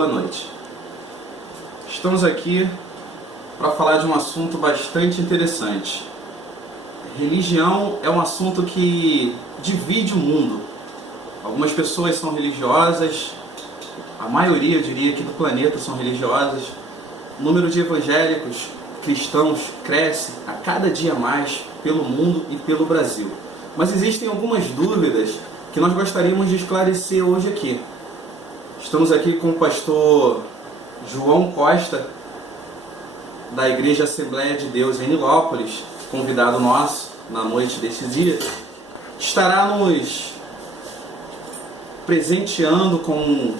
boa noite. Estamos aqui para falar de um assunto bastante interessante. Religião é um assunto que divide o mundo. Algumas pessoas são religiosas, a maioria, eu diria, aqui do planeta são religiosas. O número de evangélicos cristãos cresce a cada dia mais pelo mundo e pelo Brasil. Mas existem algumas dúvidas que nós gostaríamos de esclarecer hoje aqui. Estamos aqui com o pastor João Costa, da Igreja Assembleia de Deus em Nilópolis, convidado nosso na noite deste dia, estará nos presenteando com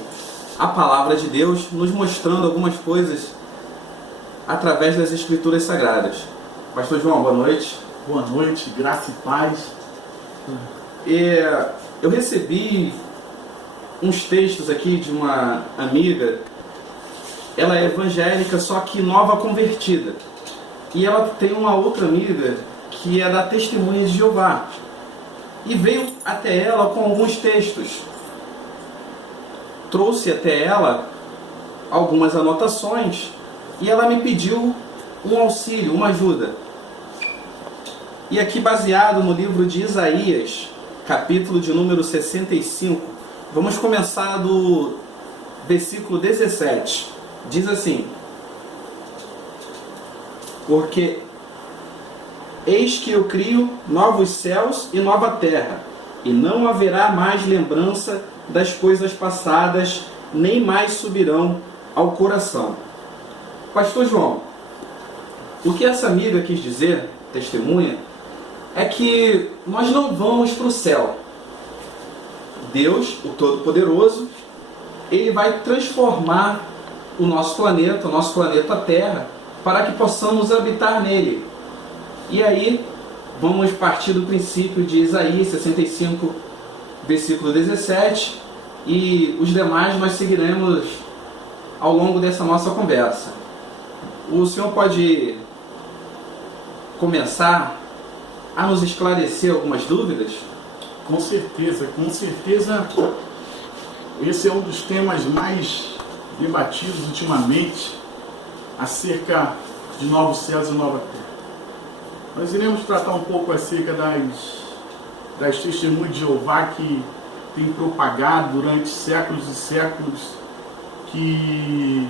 a palavra de Deus, nos mostrando algumas coisas através das Escrituras Sagradas. Pastor João, boa noite. Boa noite, graça e paz. Eu recebi uns textos aqui de uma amiga. Ela é evangélica, só que nova convertida. E ela tem uma outra amiga que é da Testemunha de Jeová. E veio até ela com alguns textos. Trouxe até ela algumas anotações e ela me pediu um auxílio, uma ajuda. E aqui, baseado no livro de Isaías, capítulo de número 65, vamos começar do versículo 17. Diz assim: porque eis que eu crio novos céus e nova terra, e não haverá mais lembrança das coisas passadas, nem mais subirão ao coração. Pastor João, o que essa amiga quis dizer, testemunha, é que nós não vamos para o céu. Deus, o Todo-Poderoso, Ele vai transformar o nosso planeta Terra, para que possamos habitar nele. E aí, vamos partir do princípio de Isaías 65, versículo 17, e os demais nós seguiremos ao longo dessa nossa conversa. O senhor pode começar a nos esclarecer algumas dúvidas? Com certeza. Esse é um dos temas mais debatidos ultimamente acerca de novos céus e nova terra. Nós iremos tratar um pouco acerca das testemunhas de Jeová que tem propagado durante séculos e séculos que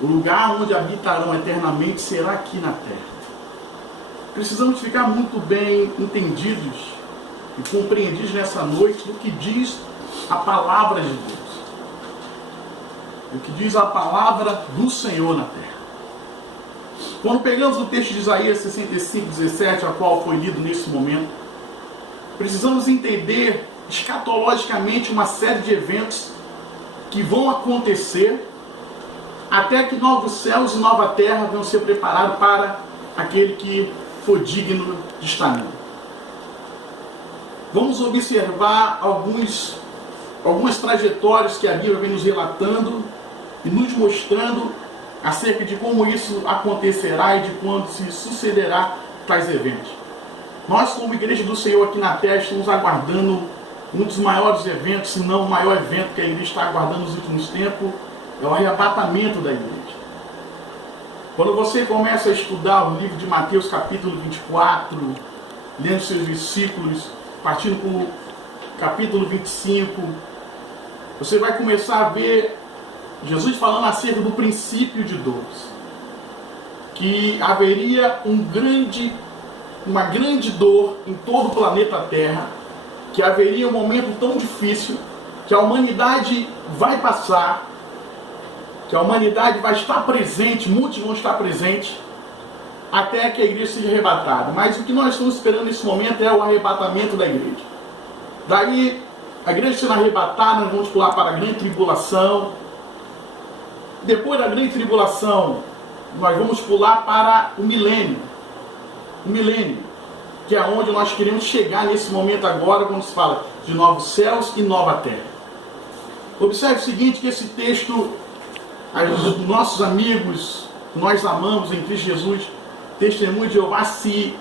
o lugar onde habitarão eternamente será aqui na terra. Precisamos ficar muito bem entendidos e compreendidos nessa noite do que diz a palavra de Deus. O que diz a palavra do Senhor na terra. Quando pegamos o texto de Isaías 65, 17, a qual foi lido nesse momento, precisamos entender escatologicamente uma série de eventos que vão acontecer até que novos céus e nova terra vão ser preparados para aquele que for digno de estar nele. Vamos observar algumas trajetórias que a Bíblia vem nos relatando e nos mostrando acerca de como isso acontecerá e de quando se sucederá tais eventos. Nós, como Igreja do Senhor aqui na Terra, estamos aguardando um dos maiores eventos, se não o maior evento que a Igreja está aguardando nos últimos tempos, é o arrebatamento da Igreja. Quando você começa a estudar o livro de Mateus capítulo 24, lendo seus versículos, partindo para o capítulo 25, você vai começar a ver Jesus falando acerca do princípio de dores. Que haveria uma grande dor em todo o planeta Terra, que haveria um momento tão difícil, que a humanidade vai passar, que a humanidade vai estar presente, muitos vão estar presentes, até que a igreja seja arrebatada. Mas o que nós estamos esperando nesse momento é o arrebatamento da igreja. Daí, a igreja sendo arrebatada, nós vamos pular para a grande tribulação. Depois da grande tribulação, nós vamos pular para o milênio. O milênio, que é onde nós queremos chegar nesse momento agora, quando se fala de novos céus e nova terra. Observe o seguinte, que esse texto, os nossos amigos, nós amamos em Cristo Jesus, testemunho de Jeová, se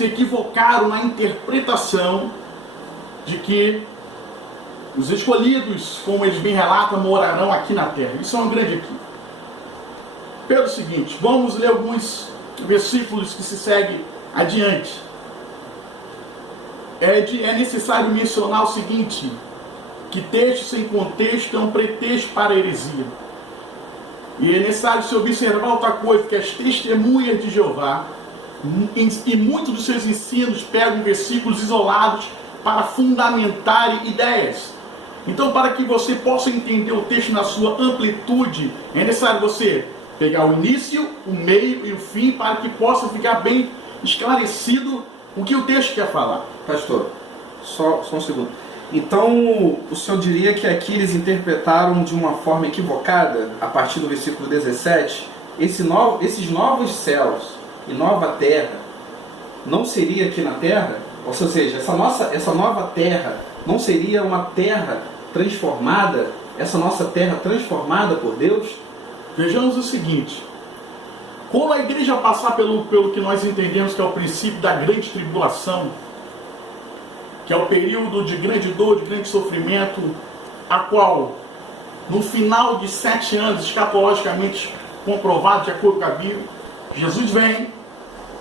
equivocaram na interpretação de que Os escolhidos, como eles bem relatam, morarão aqui na terra. Isso é um grande equívoco. Pelo seguinte, vamos ler alguns versículos que se seguem adiante. É necessário mencionar o seguinte, que texto sem contexto é um pretexto para a heresia. E é necessário se observar outra coisa, que as testemunhas de Jeová, e muitos dos seus ensinos pegam versículos isolados para fundamentar ideias. Então, para que você possa entender o texto na sua amplitude, é necessário você pegar o início, o meio e o fim, para que possa ficar bem esclarecido o que o texto quer falar. Pastor, só um segundo. Então, o senhor diria que aqui eles interpretaram de uma forma equivocada, a partir do versículo 17, esses novos céus e nova terra não seria aqui na terra? Ou seja, essa nova terra não seria uma terra transformada, essa nossa terra transformada por Deus? Vejamos o seguinte, quando a igreja passar pelo que nós entendemos que é o princípio da grande tribulação, que é o período de grande dor, de grande sofrimento, a qual, no final de 7 anos, escatologicamente comprovado de acordo com a Bíblia, Jesus vem,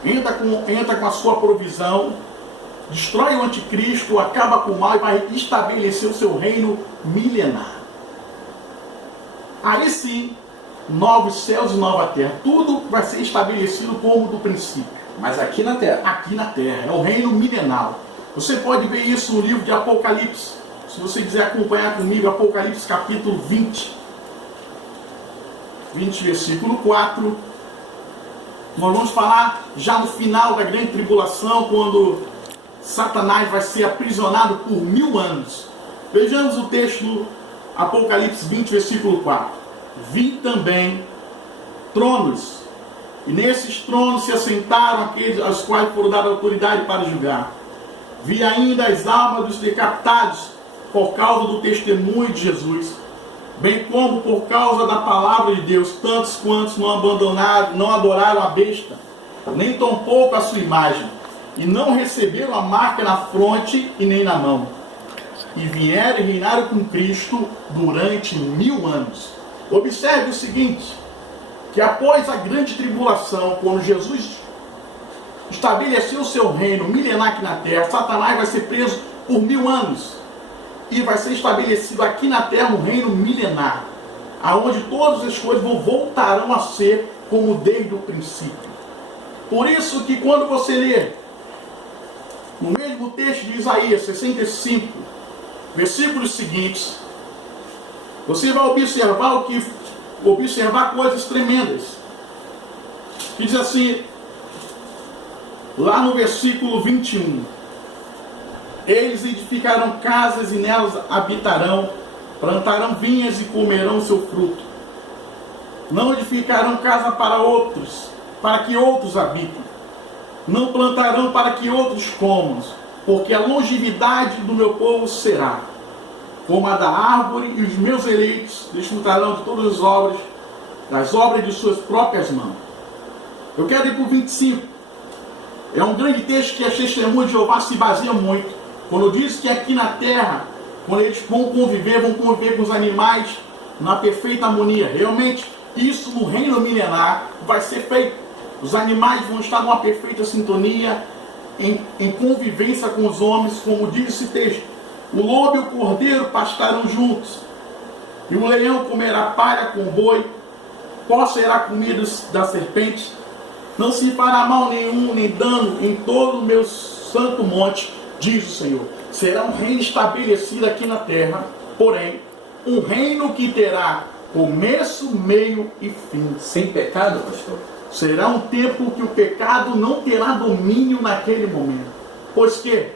entra com a sua provisão, destrói o anticristo, acaba com o mal e vai estabelecer o seu reino milenar. Aí sim, novos céus e nova terra. Tudo vai ser estabelecido como do princípio. Mas aqui na terra? Aqui na terra. É o reino milenar. Você pode ver isso no livro de Apocalipse. Se você quiser acompanhar comigo, Apocalipse capítulo 20. 20, versículo 4. Nós vamos falar já no final da grande tribulação, quando Satanás vai ser aprisionado por 1000 anos. Vejamos o texto, Apocalipse 20, versículo 4. Vi também tronos, e nesses tronos se assentaram aqueles aos quais foram dada autoridade para julgar. Vi ainda as almas dos decapitados por causa do testemunho de Jesus, bem como por causa da palavra de Deus, tantos quantos não abandonaram, não adoraram a besta, nem tampouco a sua imagem, e não receberam a marca na fronte e nem na mão. E vieram e reinaram com Cristo durante 1000 anos. Observe o seguinte, que após a grande tribulação, quando Jesus estabeleceu o seu reino milenar aqui na terra, Satanás vai ser preso por 1000 anos. E vai ser estabelecido aqui na terra um reino milenar, aonde todas as coisas voltarão a ser como desde o princípio. Por isso que quando você lê no mesmo texto de Isaías 65, versículos seguintes, você vai observar coisas tremendas. Que diz assim, lá no versículo 21, eles edificarão casas e nelas habitarão, plantarão vinhas e comerão seu fruto. Não edificarão casa para outros, para que outros habitem. Não plantarão para que outros comam, porque a longevidade do meu povo será como a da árvore, e os meus eleitos desfrutarão de todas as obras, das obras de suas próprias mãos. Eu quero ir para o 25. É um grande texto que as testemunhas de Jeová se baseiam muito. Quando diz que aqui na terra, quando eles vão conviver com os animais na perfeita harmonia. Realmente, isso no reino milenar vai ser feito. Os animais vão estar numa perfeita sintonia, em convivência com os homens, como diz esse texto. O lobo e o cordeiro pastarão juntos, e o leão comerá palha com o boi, pó será comida da serpente. Não se fará mal nenhum, nem dano em todo o meu santo monte, diz o Senhor. Será um reino estabelecido aqui na terra, porém, um reino que terá começo, meio e fim. Sem pecado, pastor? Será um tempo que o pecado não terá domínio naquele momento. Pois que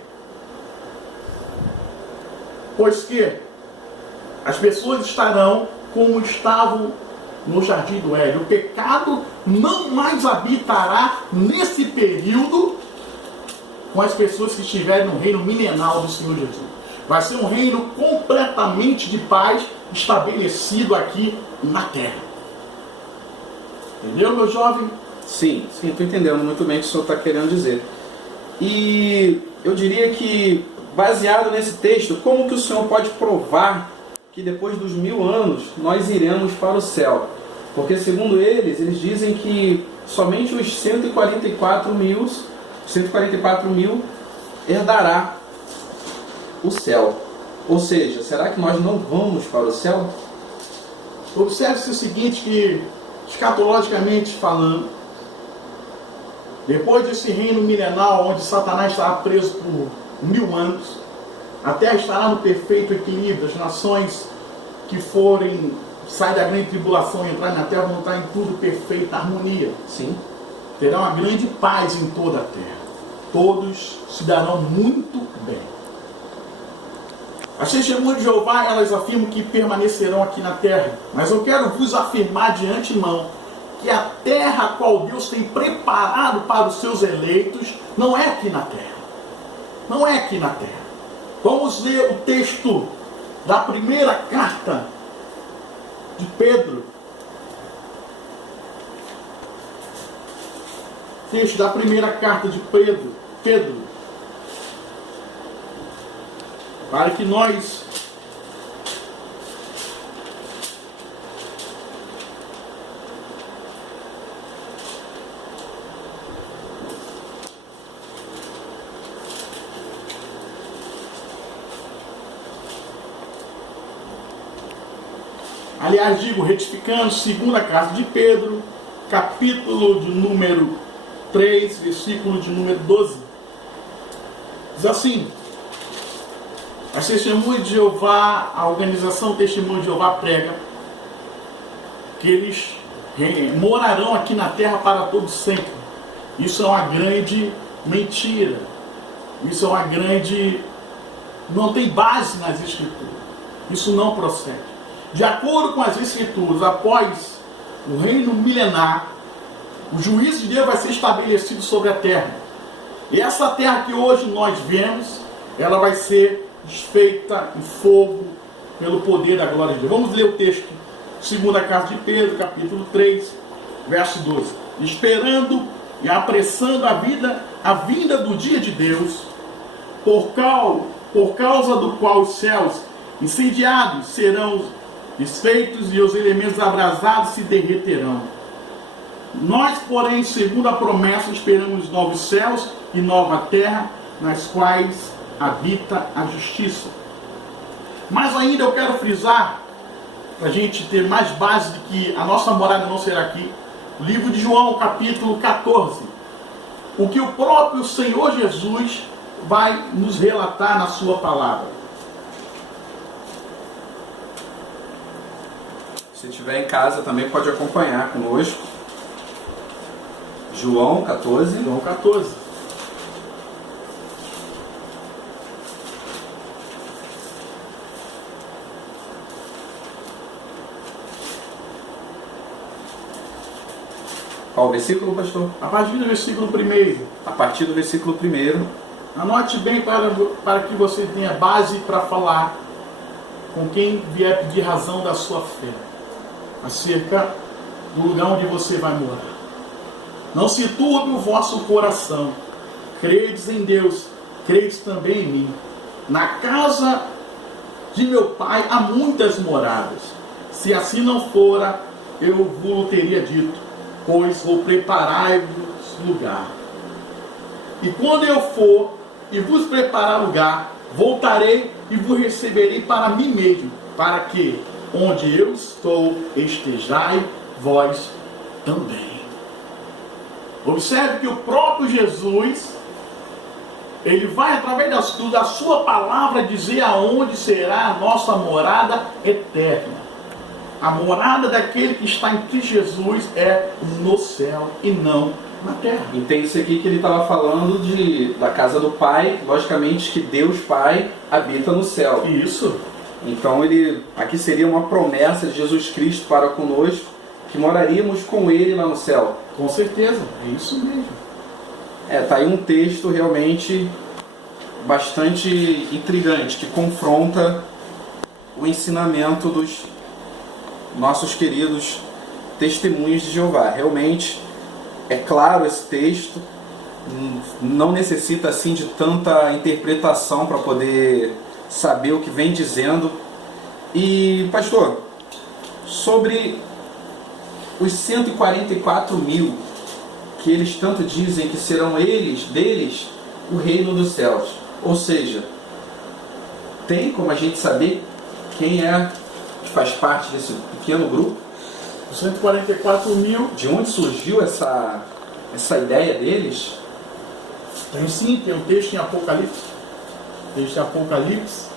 as pessoas estarão como estavam no jardim do Éden. O pecado não mais habitará nesse período com as pessoas que estiverem no reino milenar do Senhor Jesus. Vai ser um reino completamente de paz estabelecido aqui na terra. Entendeu, meu jovem? Sim, estou entendendo muito bem o que o senhor está querendo dizer. E eu diria que, baseado nesse texto, como que o Senhor pode provar que depois dos 1000 anos nós iremos para o céu? Porque segundo eles dizem que somente os 144 mil herdará o céu. Ou seja, será que nós não vamos para o céu? Observe-se o seguinte, que escatologicamente falando, depois desse reino milenar onde Satanás estará preso por 1000 anos, a terra estará no perfeito equilíbrio. As nações que forem sair da grande tribulação e entrar na terra vão estar em tudo perfeita harmonia. Sim. Terá uma grande paz em toda a terra. Todos se darão muito bem. As testemunhas de Jeová, elas afirmam que permanecerão aqui na terra. Mas eu quero vos afirmar de antemão que a terra a qual Deus tem preparado para os seus eleitos não é aqui na terra. Não é aqui na terra. Vamos ler o texto da primeira carta de Pedro. Texto da primeira carta de Pedro. Para que nós retificando, segunda carta de Pedro, capítulo de número 3, versículo de número 12. Diz assim: as testemunhas de Jeová, a organização Testemunho de Jeová prega que eles morarão aqui na terra para todo sempre. Isso é uma grande mentira. Isso é uma grande... não tem base nas Escrituras. Isso não procede. De acordo com as Escrituras, após o reino milenar, o juízo de Deus vai ser estabelecido sobre a terra. E essa terra que hoje nós vemos, ela vai ser desfeita em fogo pelo poder da glória de Deus. Vamos ler o texto, segunda carta de Pedro, capítulo 3, verso 12. Esperando e apressando a vinda do dia de Deus, por causa do qual os céus incendiados serão desfeitos e os elementos abrasados se derreterão. Nós, porém, segundo a promessa, esperamos novos céus e nova terra, nas quais habita a justiça. Mas ainda eu quero frisar, para a gente ter mais base de que a nossa morada não será aqui, o livro de João, capítulo 14, o que o próprio Senhor Jesus vai nos relatar na sua palavra. Se estiver em casa também pode acompanhar conosco. João 14. João 14. Qual versículo, pastor? A partir do versículo 1. A partir do versículo 1. Anote bem para que você tenha base para falar com quem vier pedir razão da sua fé acerca do lugar onde você vai morar. Não se turbe o vosso coração. Credes em Deus, credes também em mim. Na casa de meu pai há muitas moradas. Se assim não fora, eu vos teria dito, pois vou preparar-vos lugar. E quando eu for e vos preparar lugar, voltarei e vos receberei para mim mesmo, para que onde eu estou estejai vós também. Observe que o próprio Jesus, ele vai através da sua palavra dizer aonde será a nossa morada eterna. A morada daquele que está em Cristo Jesus é no céu e não na terra. Entende-se aqui que ele estava falando da casa do Pai, logicamente que Deus Pai habita no céu. Isso. Então aqui seria uma promessa de Jesus Cristo para conosco, que moraríamos com Ele lá no céu. Com certeza, é isso mesmo. Tá aí um texto realmente bastante intrigante, que confronta o ensinamento dos nossos queridos testemunhos de Jeová. Realmente é claro esse texto, não necessita assim de tanta interpretação para poder saber o que vem dizendo. E, pastor, sobre os 144 mil, que eles tanto dizem que serão deles, o reino dos céus. Ou seja, tem como a gente saber quem é que faz parte desse pequeno grupo? Os 144 mil... De onde surgiu essa ideia deles? Tem sim, tem um texto em Apocalipse. Texto em Apocalipse.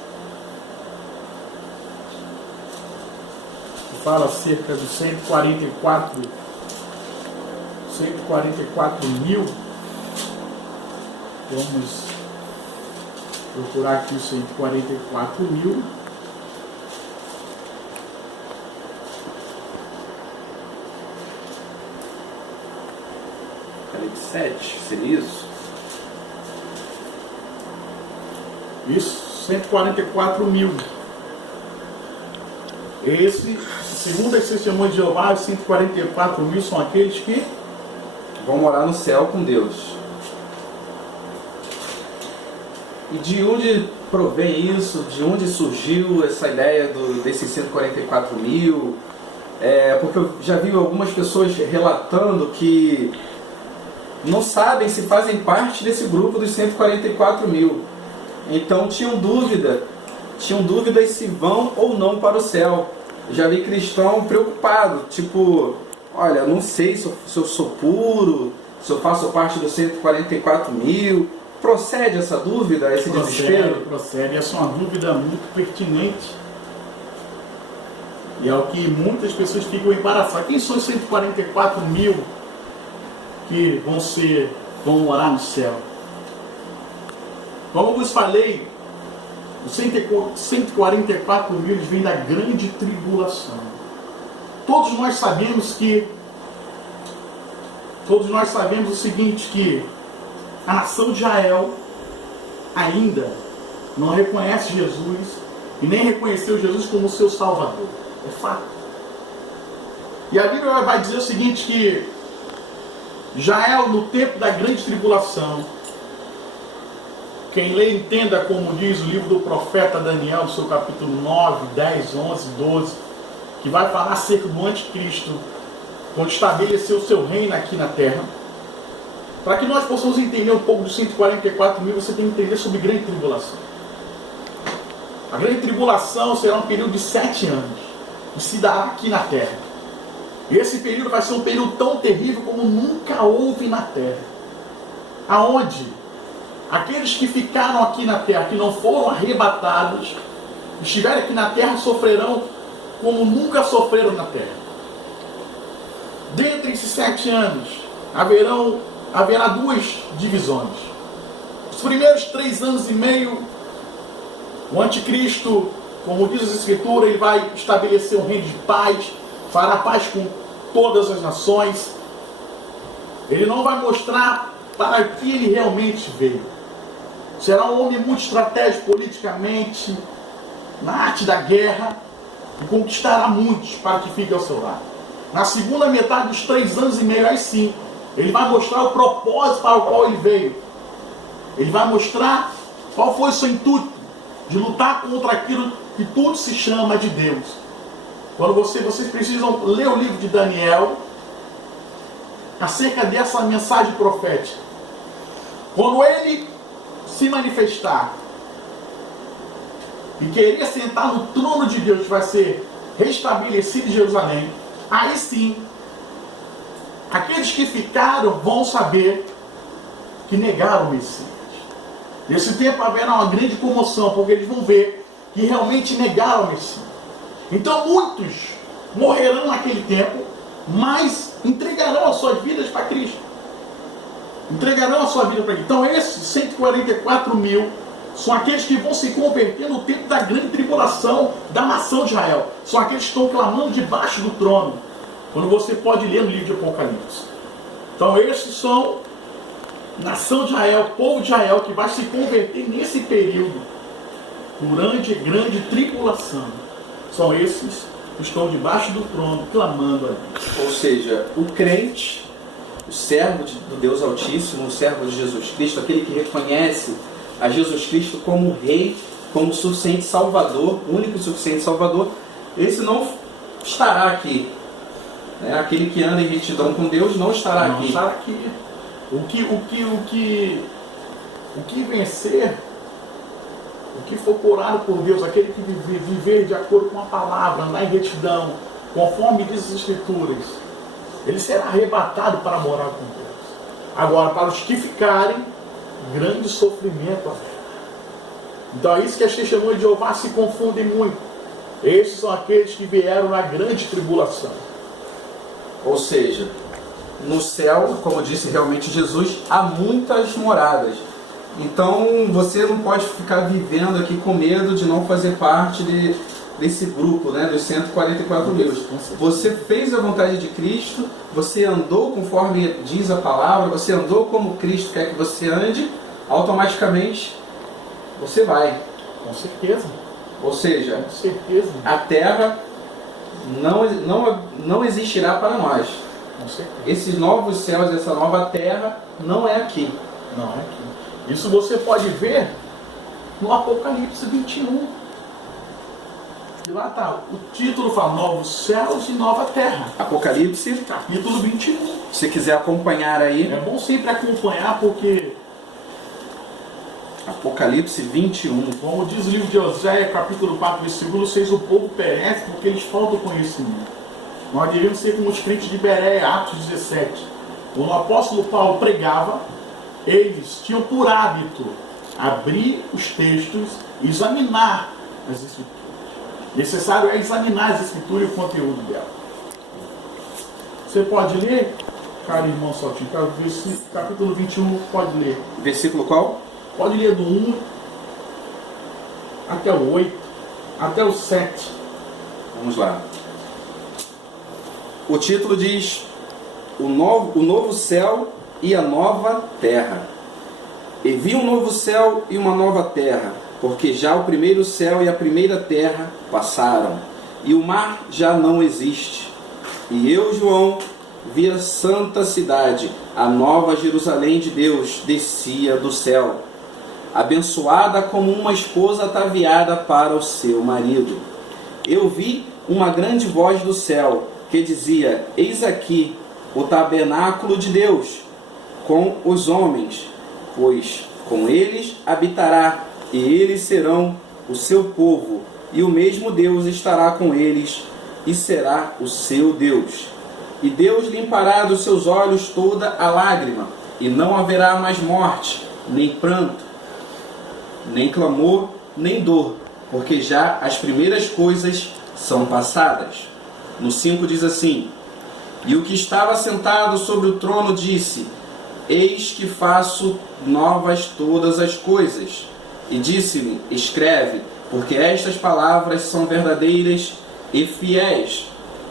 Que fala acerca dos 144 mil. Vamos procurar aqui os 144 mil. Apocalipse 7, seria isso? Isso, 144 mil. Esse, segundo as testemunhas de Jeová, os 144 mil são aqueles que vão morar no céu com Deus. E de onde provém isso? De onde surgiu essa ideia desses 144 mil? Porque eu já vi algumas pessoas relatando que não sabem se fazem parte desse grupo dos 144 mil. Então tinham dúvidas se vão ou não para o céu. Já vi cristão preocupado, tipo, olha, não sei se eu sou puro, se eu faço parte dos 144 mil. Procede essa dúvida, esse desespero? Procede, essa é uma dúvida muito pertinente. E é o que muitas pessoas ficam embaraçadas. Quem são os 144 mil que vão morar no céu? Como eu vos falei, os 144 mil vêm da grande tribulação. Todos nós sabemos o seguinte, que a nação de Israel ainda não reconhece Jesus e nem reconheceu Jesus como seu Salvador. É fato. E a Bíblia vai dizer o seguinte, que Israel, no tempo da grande tribulação, quem lê entenda como diz o livro do profeta Daniel, no seu capítulo 9, 10, 11, 12, que vai falar acerca do anticristo, quando estabeleceu o seu reino aqui na terra. Para que nós possamos entender um pouco dos 144 mil, você tem que entender sobre grande tribulação. A grande tribulação será um período de 7 anos, que se dará aqui na terra. E esse período vai ser um período tão terrível como nunca houve na terra. Aonde aqueles que ficaram aqui na terra, que não foram arrebatados, estiverem aqui na terra, sofrerão como nunca sofreram na terra. Dentre esses 7 anos, haverá 2 divisões. Os primeiros 3 anos e meio, o anticristo, como diz a Escritura, ele vai estabelecer um reino de paz, fará paz com todas as nações. Ele não vai mostrar para que ele realmente veio. Será um homem muito estratégico politicamente, na arte da guerra, e conquistará muitos para que fiquem ao seu lado. Na segunda metade dos 3 anos e meio, aí sim, ele vai mostrar o propósito para o qual ele veio. Ele vai mostrar qual foi o seu intuito de lutar contra aquilo que tudo se chama de Deus. Quando vocês precisam ler o livro de Daniel, acerca dessa mensagem profética. Quando ele se manifestar e querer sentar no trono de Deus, que vai ser restabelecido em Jerusalém, aí sim, aqueles que ficaram vão saber que negaram o Messias. Nesse tempo haverá uma grande comoção, porque eles vão ver que realmente negaram o Messias. Então muitos morrerão naquele tempo, mas entregarão as suas vidas para Cristo. Entregarão a sua vida para Cristo. Então esses 144 mil são aqueles que vão se converter no tempo da grande tribulação da nação de Israel. São aqueles que estão clamando debaixo do trono, quando você pode ler no livro de Apocalipse. Então esses são nação de Israel, povo de Israel, que vai se converter nesse período, durante grande tribulação. São esses que estão debaixo do trono, clamando a Deus. Ou seja, o crente servo do Deus Altíssimo, o servo de Jesus Cristo, aquele que reconhece a Jesus Cristo como Rei, como suficiente Salvador, único e suficiente Salvador, esse não estará aqui. Aquele que anda em retidão com Deus não estará aqui. Não estará aqui. O que vencer, o que for curado por Deus, aquele que viver de acordo com a palavra, andar em retidão, conforme diz as Escrituras, ele será arrebatado para morar com Deus. Agora, para os que ficarem, grande sofrimento haverá. Então é isso que as testemunhas de Jeová se confundem muito. Esses são aqueles que vieram na grande tribulação. Ou seja, no céu, como disse realmente Jesus, há muitas moradas. Então você não pode ficar vivendo aqui com medo de não fazer parte desse grupo, dos 144 mil. Você fez a vontade de Cristo, você andou conforme diz a palavra, você andou como Cristo quer que você ande, automaticamente você vai. Com certeza. Ou seja, com certeza. A terra não existirá para nós. Com certeza. Esses novos céus, essa nova terra, não é aqui. Não é aqui. Isso você pode ver no Apocalipse 21. E lá está, o título fala Novos Céus e Nova Terra. Apocalipse, capítulo 21. Se quiser acompanhar aí. É bom sempre acompanhar, porque Apocalipse 21. Como diz o livro de Oséias, capítulo 4, versículo 6, o povo perece porque eles faltam conhecimento. Nós devemos ser como os crentes de Bereia, Atos 17. Quando o apóstolo Paulo pregava, eles tinham por hábito abrir os textos e examinar as escrituras. Necessário é examinar as escrituras e o conteúdo dela. Você pode ler, caro irmão Saltinho, capítulo 21, pode ler. Versículo qual? Pode ler do 1 até o 8, até o 7. Vamos lá. O título diz: o novo céu e a nova terra. E vi um novo céu e uma nova terra, porque já o primeiro céu e a primeira terra passaram, e o mar já não existe. E eu, João, vi a santa cidade, a nova Jerusalém de Deus, descia do céu, abençoada como uma esposa ataviada para o seu marido. Eu vi uma grande voz do céu, que dizia: eis aqui o tabernáculo de Deus com os homens, pois com eles habitará, e eles serão o seu povo, e o mesmo Deus estará com eles, e será o seu Deus. E Deus limpará dos seus olhos toda a lágrima, e não haverá mais morte, nem pranto, nem clamor, nem dor, porque já as primeiras coisas são passadas. No 5 diz assim: e o que estava sentado sobre o trono disse: eis que faço novas todas as coisas. E disse-me: escreve, porque estas palavras são verdadeiras e fiéis.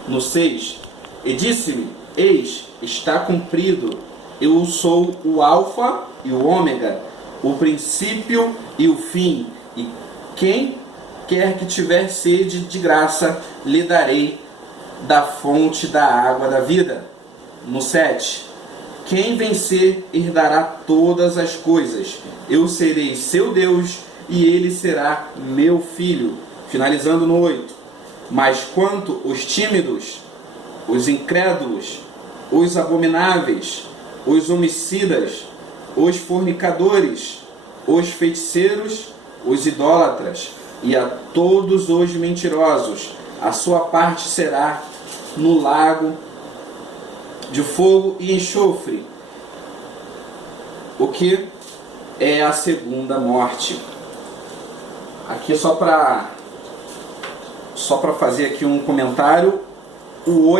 No 6, e disse-me: eis, está cumprido. Eu sou o Alfa e o Ômega, o princípio e o fim. E quem quer que tiver sede de graça, lhe darei da fonte da água da vida. No 7, quem vencer herdará todas as coisas. Eu serei seu Deus e ele será meu filho. Finalizando no 8. Mas quanto os tímidos, os incrédulos, os abomináveis, os homicidas, os fornicadores, os feiticeiros, os idólatras e a todos os mentirosos, a sua parte será no lago de fogo e enxofre, o que é a segunda morte. Aqui só para fazer aqui um comentário, o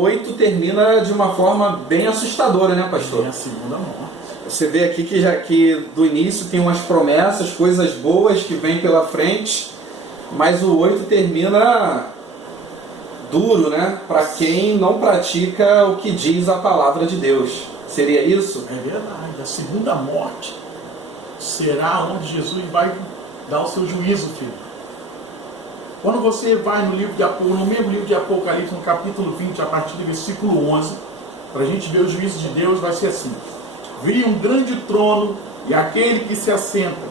8 termina de uma forma bem assustadora, né, pastor? É a segunda morte. Você vê aqui que do início tem umas promessas, coisas boas que vêm pela frente, mas o 8 termina duro, né? Para quem não pratica o que diz a palavra de Deus. Seria isso? É verdade. A segunda morte será onde Jesus vai dar o seu juízo, filho. Quando você vai no mesmo livro de Apocalipse, no capítulo 20, a partir do versículo 11, para a gente ver os juízos de Deus, vai ser assim. Vi um grande trono e aquele que se assenta,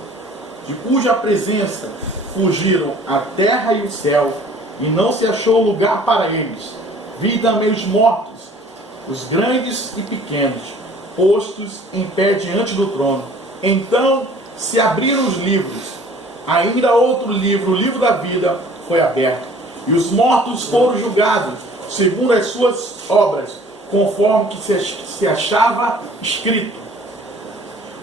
de cuja presença fugiram a terra e o céu, e não se achou lugar para eles. Vi também os mortos, os grandes e pequenos, postos em pé diante do trono. Então se abriram os livros. Ainda outro livro, o livro da vida, foi aberto. E os mortos foram julgados, segundo as suas obras, conforme que se achava escrito.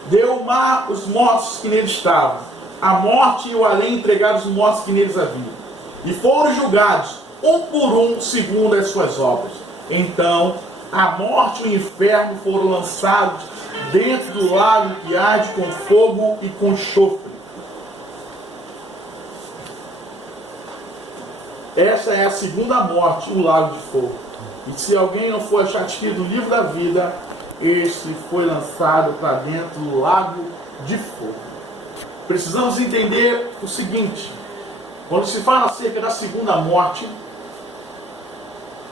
Deu o mar os mortos que nele estavam. A morte e o além entregaram os mortos que neles haviam. E foram julgados, um por um, segundo as suas obras. Então, a morte e o inferno foram lançados dentro do lago que arde com fogo e com enxofre. Essa é a segunda morte, o lago de fogo. E se alguém não for achado escrito no livro da vida, este foi lançado para dentro do lago de fogo. Precisamos entender o seguinte: quando se fala acerca da segunda morte,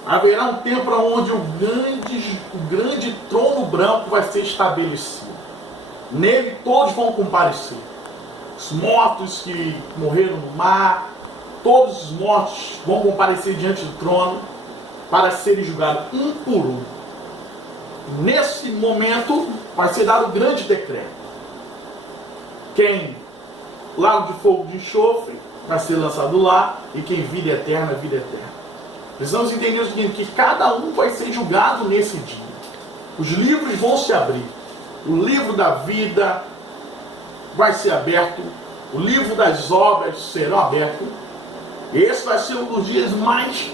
haverá um tempo onde o grande trono branco vai ser estabelecido. Nele todos vão comparecer. Os mortos que morreram no mar, todos os mortos vão comparecer diante do trono para serem julgados um por um. Nesse momento vai ser dado o grande decreto. Quem lago de fogo de enxofre vai ser lançado lá, e quem vida eterna, vida eterna. Precisamos entender o seguinte, que cada um vai ser julgado nesse dia. Os livros vão se abrir. O livro da vida vai ser aberto. O livro das obras será aberto. Esse vai ser um dos dias mais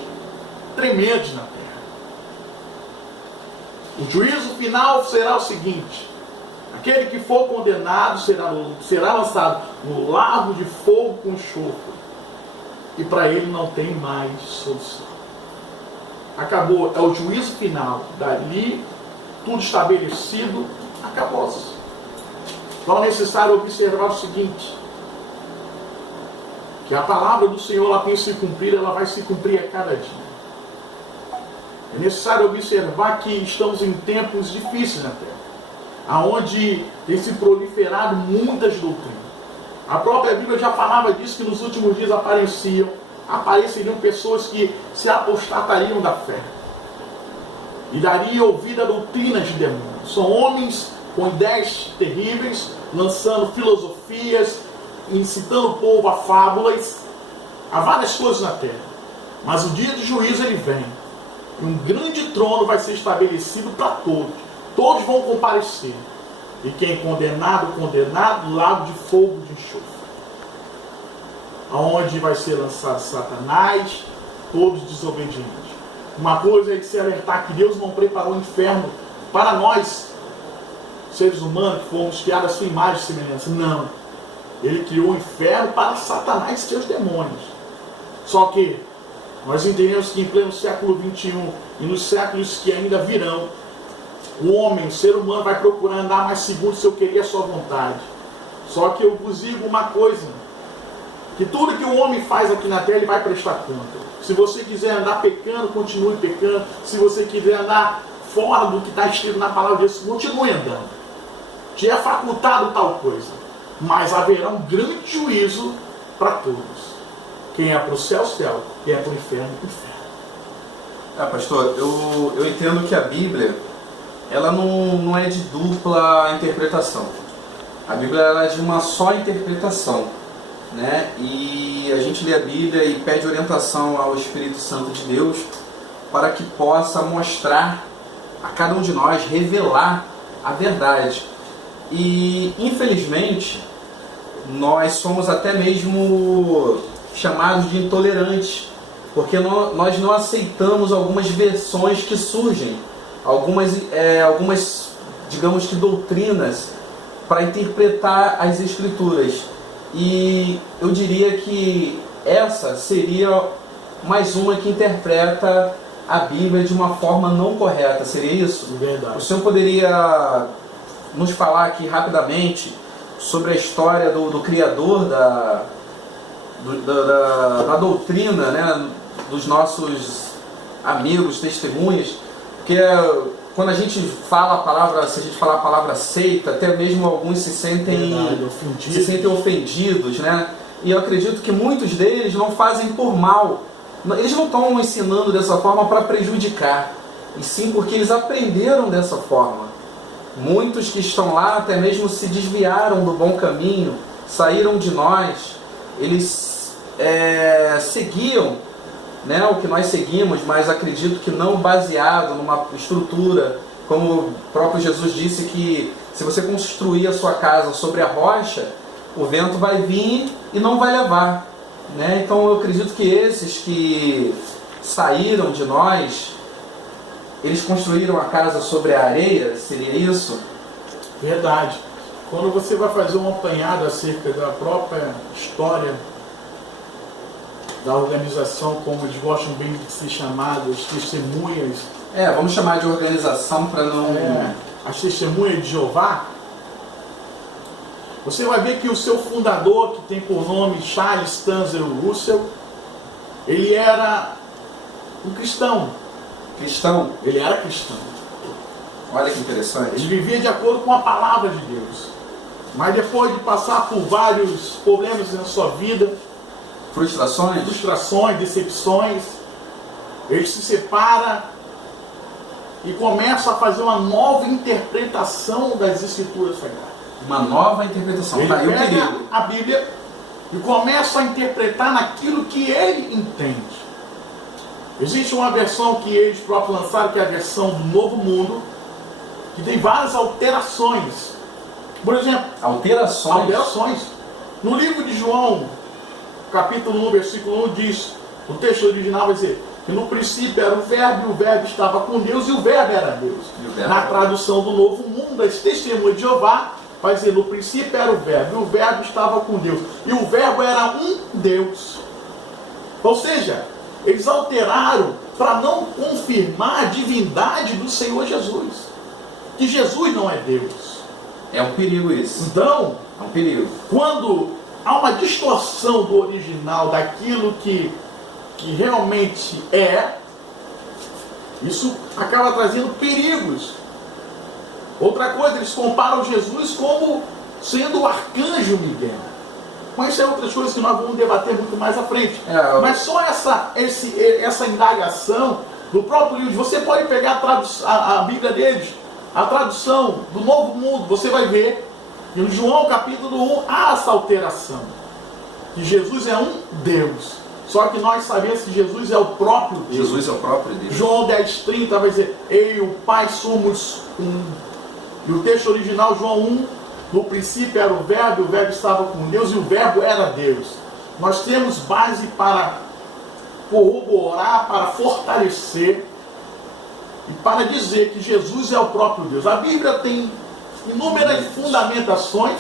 tremendos na terra. O juízo final será o seguinte: aquele que for condenado será lançado no lago de fogo com enxofre. E para ele não tem mais solução. Acabou, é o juízo final. Dali, tudo estabelecido, acabou-se. Então é necessário observar o seguinte: que a palavra do Senhor ela tem se cumprir, ela vai se cumprir a cada dia. É necessário observar que estamos em tempos difíceis na terra, onde tem se proliferado muitas doutrinas. A própria Bíblia já falava disso, que nos últimos dias apareceriam pessoas que se apostatariam da fé e dariam ouvido a doutrinas de demônios. São homens com ideias terríveis, lançando filosofias, incitando o povo a fábulas, a várias coisas na terra. Mas o dia de juízo ele vem. E um grande trono vai ser estabelecido para todos. Todos vão comparecer. E quem é condenado, lago de fogo de enxofre. Aonde vai ser lançado Satanás, todos desobedientes. Uma coisa é de se alertar que Deus não preparou o inferno para nós, seres humanos, que fomos criados a sua imagem e semelhança. Não. Ele criou o inferno para Satanás e seus demônios. Só que nós entendemos que em pleno século XXI e nos séculos que ainda virão, o homem, o ser humano, vai procurar andar mais seguro se eu querer a sua vontade. Só que eu vos digo uma coisa: que tudo que o homem faz aqui na terra, ele vai prestar conta. Se você quiser andar pecando, continue pecando. Se você quiser andar fora do que está escrito na palavra de Deus, continue andando. Te é facultado tal coisa. Mas haverá um grande juízo para todos. Quem é para o céu, céu. Quem é para o inferno, inferno. Pastor, eu entendo que a Bíblia, ela não é de dupla interpretação. A Bíblia ela é de uma só interpretação, né? E a gente lê a Bíblia e pede orientação ao Espírito Santo de Deus para que possa mostrar a cada um de nós, revelar a verdade. E infelizmente nós somos até mesmo chamados de intolerantes, porque nós não aceitamos algumas versões que surgem, algumas digamos que doutrinas para interpretar as Escrituras. E eu diria que essa seria mais uma que interpreta a Bíblia de uma forma não correta. Seria isso? Verdade. O senhor poderia nos falar aqui rapidamente sobre a história do criador da doutrina, né, dos nossos amigos, testemunhas? Porque quando a gente fala a palavra, se a gente falar a palavra seita, até mesmo alguns se sentem ofendidos, né? E eu acredito que muitos deles não fazem por mal. Eles não estão ensinando dessa forma para prejudicar, e sim porque eles aprenderam dessa forma. Muitos que estão lá até mesmo se desviaram do bom caminho, saíram de nós, eles seguiam, né, o que nós seguimos, mas acredito que não baseado numa estrutura, como o próprio Jesus disse que se você construir a sua casa sobre a rocha, o vento vai vir e não vai levar, né? Então eu acredito que esses que saíram de nós, eles construíram a casa sobre a areia, seria isso? Verdade. Quando você vai fazer um apanhado acerca da própria história da organização, como eles gostam bem de ser chamadas, testemunhas. Vamos chamar de organização para não... As testemunhas de Jeová. Você vai ver que o seu fundador, que tem por nome Charles Taze Russell, ele era um cristão. Cristão? Ele era cristão. Olha que interessante. Ele vivia de acordo com a palavra de Deus. Mas depois de passar por vários problemas na sua vida, frustrações, decepções, ele se separa e começa a fazer uma nova interpretação das Escrituras Sagradas. Uma nova interpretação. Ele pega a Bíblia e começa a interpretar naquilo que ele entende. Existe uma versão que eles próprios lançaram, que é a versão do Novo Mundo, que tem várias alterações. Por exemplo, alterações. No livro de João, capítulo 1, versículo 1 diz, o texto original vai dizer que no princípio era o verbo, e o verbo estava com Deus, e o verbo era Deus. Na tradução do Novo Mundo, das Testemunhas de Jeová, vai dizer, no princípio era o verbo, e o verbo estava com Deus, e o verbo era um Deus. Ou seja, eles alteraram para não confirmar a divindade do Senhor Jesus, que Jesus não é Deus. É um perigo isso. Então, é um perigo. Quando há uma distorção do original, daquilo que realmente é, isso acaba trazendo perigos. Outra coisa, eles comparam Jesus como sendo o arcanjo Miguel. Mas isso é outras coisas que nós vamos debater muito mais à frente. Mas só essa indagação do próprio livro, você pode pegar a Bíblia deles, a tradução do Novo Mundo, você vai ver que no João capítulo 1 há essa alteração, que Jesus é um Deus. Só que nós sabemos que Jesus é o próprio Deus. Jesus é o próprio Deus. João 10,30 vai dizer, eu e o Pai somos um. E o texto original, João 1, no princípio era o verbo estava com Deus e o verbo era Deus. Nós temos base para corroborar, para fortalecer e para dizer que Jesus é o próprio Deus. A Bíblia tem inúmeras fundamentações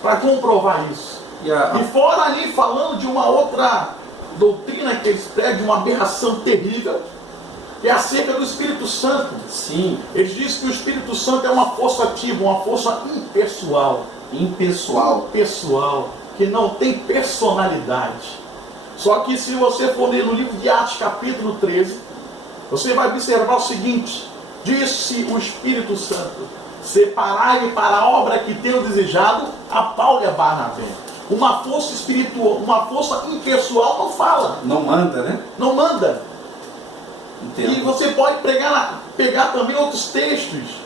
para comprovar isso. E fora ali falando de uma outra doutrina que eles pregam, uma aberração terrível, que é acerca do Espírito Santo. Sim. Eles dizem que o Espírito Santo é uma força ativa, uma força impessoal. Impessoal, que não tem personalidade. Só que se você for ler no livro de Atos capítulo 13, você vai observar o seguinte, disse o Espírito Santo, separai-me para a obra que tenho desejado a Paulo e a Barnabé. Uma força espiritual, uma força impessoal não fala. Não manda, né? Não manda. Entendo. E você pode pegar também outros textos.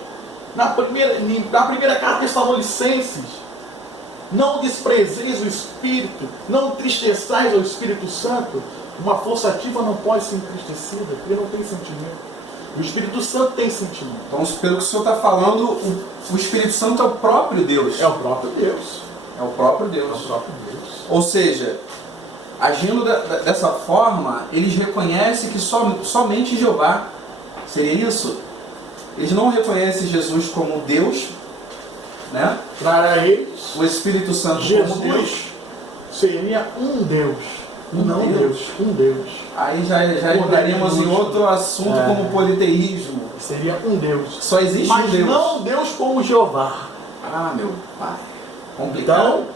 Na primeira carta de Tessalonicenses, não desprezeis o Espírito, não entristeçais ao Espírito Santo. Uma força ativa não pode ser entristecida, porque não tem sentimento. O Espírito Santo tem sentimento. Então, pelo que o senhor está falando, o Espírito Santo é o próprio Deus. É o próprio Deus. É o próprio Deus. É o próprio Deus. Ou seja, agindo dessa forma, eles reconhecem que somente Jeová, seria isso? Eles não reconhecem Jesus como Deus, né? Para eles, o Espírito Santo Jesus como Deus seria um Deus. Um Deus. Aí já entraríamos em outro assunto como politeísmo. Seria um Deus. Só existe mas um Deus. Mas não Deus como Jeová. Ah, meu pai. Complicado. Então,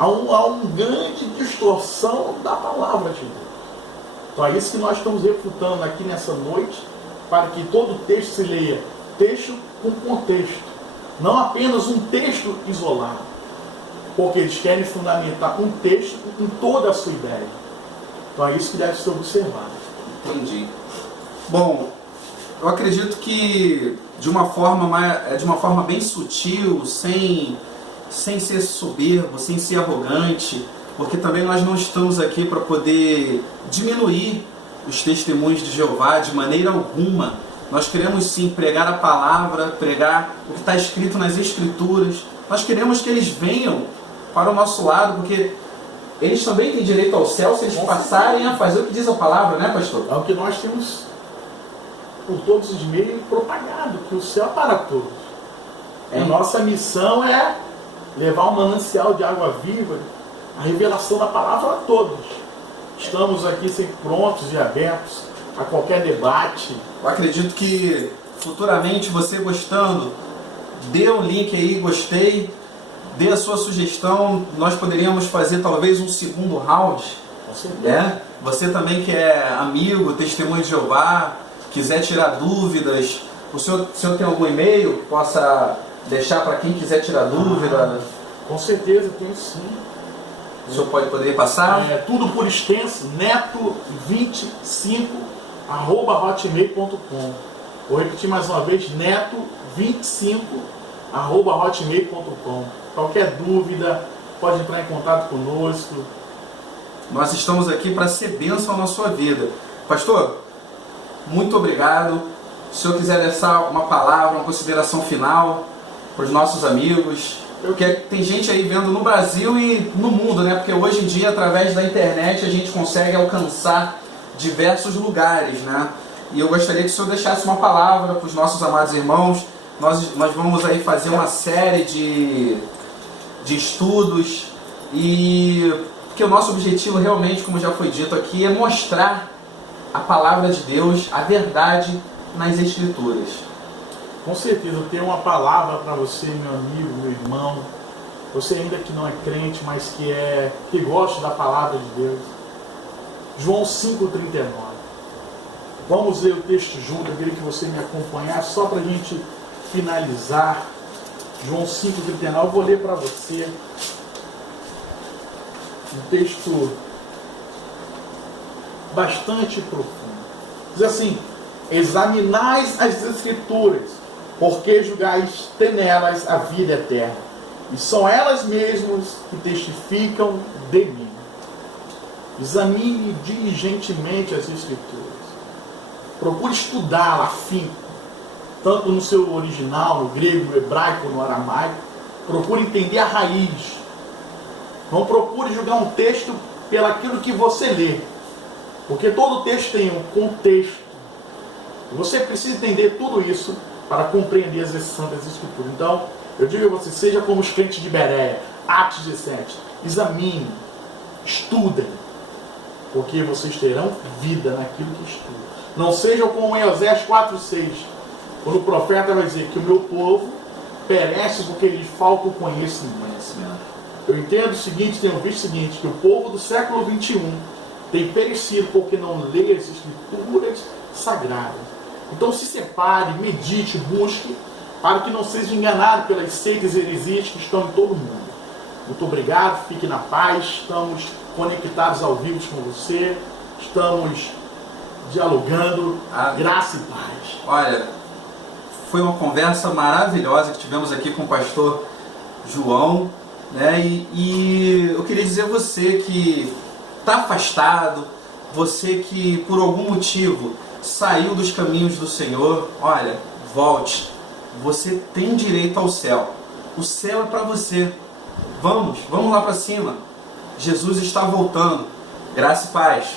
há uma grande distorção da palavra de Deus. Então é isso que nós estamos refutando aqui nessa noite, para que todo texto se leia texto com contexto, não apenas um texto isolado, porque eles querem fundamentar um texto em toda a sua ideia. Então é isso que deve ser observado. Entendi. Bom, eu acredito que de uma forma bem sutil, sem ser soberbo, sem ser arrogante, porque também nós não estamos aqui para poder diminuir os testemunhos de Jeová de maneira alguma. Nós queremos sim pregar a palavra, pregar o que está escrito nas Escrituras. Nós queremos que eles venham para o nosso lado, porque eles também têm direito ao céu se eles passarem a fazer o que diz a palavra, né, pastor? É o que nós temos por todos os meios propagado, que o céu é para todos. A nossa missão é levar um manancial de água viva, a revelação da palavra a todos. Estamos aqui sempre prontos e abertos a qualquer debate. Eu acredito que futuramente, você gostando, dê um link aí, gostei, dê a sua sugestão, nós poderíamos fazer talvez um segundo round. Né? Você também que é amigo, testemunho de Jeová, quiser tirar dúvidas, o senhor tem algum e-mail que possa deixar para quem quiser tirar dúvida? Com certeza, tenho sim. O senhor pode poder passar? Tudo por extenso, neto25@hotmail.com. Vou repetir mais uma vez, neto25@hotmail.com. Qualquer dúvida, pode entrar em contato conosco. Nós estamos aqui para ser bênção na sua vida. Pastor, muito obrigado. Se o senhor quiser deixar uma palavra, uma consideração final para os nossos amigos, porque tem gente aí vendo no Brasil e no mundo, né? Porque hoje em dia, através da internet, a gente consegue alcançar diversos lugares, né? E eu gostaria que o senhor deixasse uma palavra para os nossos amados irmãos. Nós vamos aí fazer uma série de estudos, e porque o nosso objetivo realmente, como já foi dito aqui, é mostrar a palavra de Deus, a verdade nas Escrituras. Com certeza, eu tenho uma palavra para você, meu amigo, meu irmão, você ainda que não é crente, mas que gosta da palavra de Deus. João 5,39. Vamos ler o texto junto, eu queria que você me acompanhasse, só para a gente finalizar. João 5,39, eu vou ler para você um texto bastante profundo. Diz assim: examinais as Escrituras, porque julgais ter nelas a vida eterna, e são elas mesmas que testificam de mim. Examine diligentemente as Escrituras. Procure estudá-la, afinco, tanto no seu original, no grego, no hebraico, no aramaico. Procure entender a raiz. Não procure julgar um texto pelaquilo que você lê, porque todo texto tem um contexto. Você precisa entender tudo isso para compreender as Santas Escrituras. Então, eu digo a você, seja como os crentes de Bereia, Atos 17, examine, estudem, porque vocês terão vida naquilo que estudam. Não sejam como em Osés 4,6, quando o profeta vai dizer que o meu povo perece porque lhe falta o conhecimento. Eu entendo o seguinte, tenho visto o seguinte, que o povo do século 21 tem perecido porque não lê as Escrituras sagradas. Então se separe, medite, busque, para que não seja enganado pelas seitas e heresias que estão em todo o mundo. Muito obrigado, fique na paz, estamos conectados ao vivo com você, estamos dialogando, graça e paz. Olha, foi uma conversa maravilhosa que tivemos aqui com o pastor João, né? E eu queria dizer a você que está afastado, você que por algum motivo saiu dos caminhos do Senhor, olha, volte. Você tem direito ao céu. O céu é para você. Vamos lá para cima. Jesus está voltando. Graça e paz.